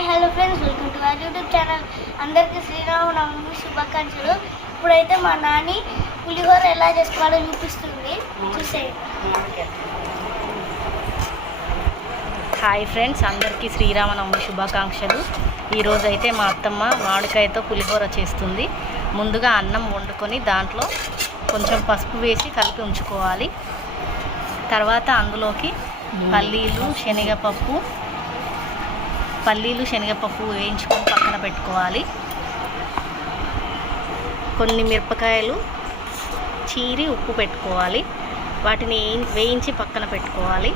Hi hello friends, welcome to our YouTube channel. అందరికీ శ్రీరామనవమి శుభాకాంక్షలు. ఇప్పుడైతే మా నాని పులిహోర ఎలా చేసుకోవాలో చూపిస్తుంది, చూసేయండి. హాయ్ ఫ్రెండ్స్, అందరికీ శ్రీరామనవమి శుభాకాంక్షలు. ఈరోజైతే మా అత్తమ్మ మామిడికాయతో పులిహోర చేస్తుంది. ముందుగా అన్నం వండుకొని దాంట్లో కొంచెం పసుపు వేసి కలిపి ఉంచుకోవాలి. తర్వాత అందులోకి పల్లీలు శనగపప్పు వేయించుకొని పక్కన పెట్టుకోవాలి. కొన్ని మిరపకాయలు చీరి ఉప్పు పెట్టుకోవాలి. వాటిని వేయించి పక్కన పెట్టుకోవాలి.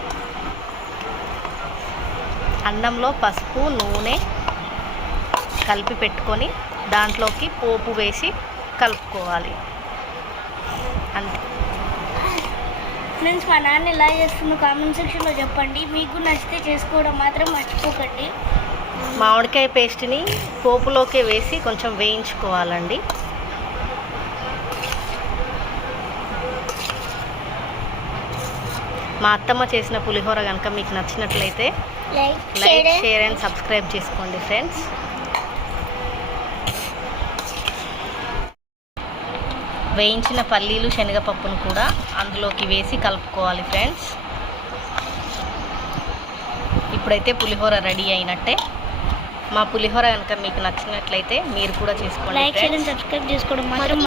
అన్నంలో పసుపు నూనె కలిపి పెట్టుకొని దాంట్లోకి పోపు వేసి కలుపుకోవాలి. అంతే ఫ్రెండ్స్, మా నాన్న ఎలా చేస్తుందో కామెంట్ సెక్షన్లో చెప్పండి. మీకు నచ్చితే చేసుకోవడం మాత్రం మర్చిపోకండి. మామిడికాయ పేస్ట్ని పోపులోకి వేసి కొంచెం వేయించుకోవాలండి. మా అత్తమ్మ చేసిన పులిహోర కనుక మీకు నచ్చినట్లయితే లైక్, షేర్ అండ్ సబ్స్క్రైబ్ చేసుకోండి ఫ్రెండ్స్. వేయించిన పల్లీలు శనగపప్పును కూడా అందులోకి వేసి కలుపుకోవాలి ఫ్రెండ్స్. ఇప్పుడైతే పులిహోర రెడీ అయినట్టే. మా పులిహోర కనుక మీకు నచ్చినట్లయితే మీరు కూడా చేసుకోండి. లైక్, షేర్ అండ్ సబ్స్క్రైబ్ చేసుకోవడం మాత్రం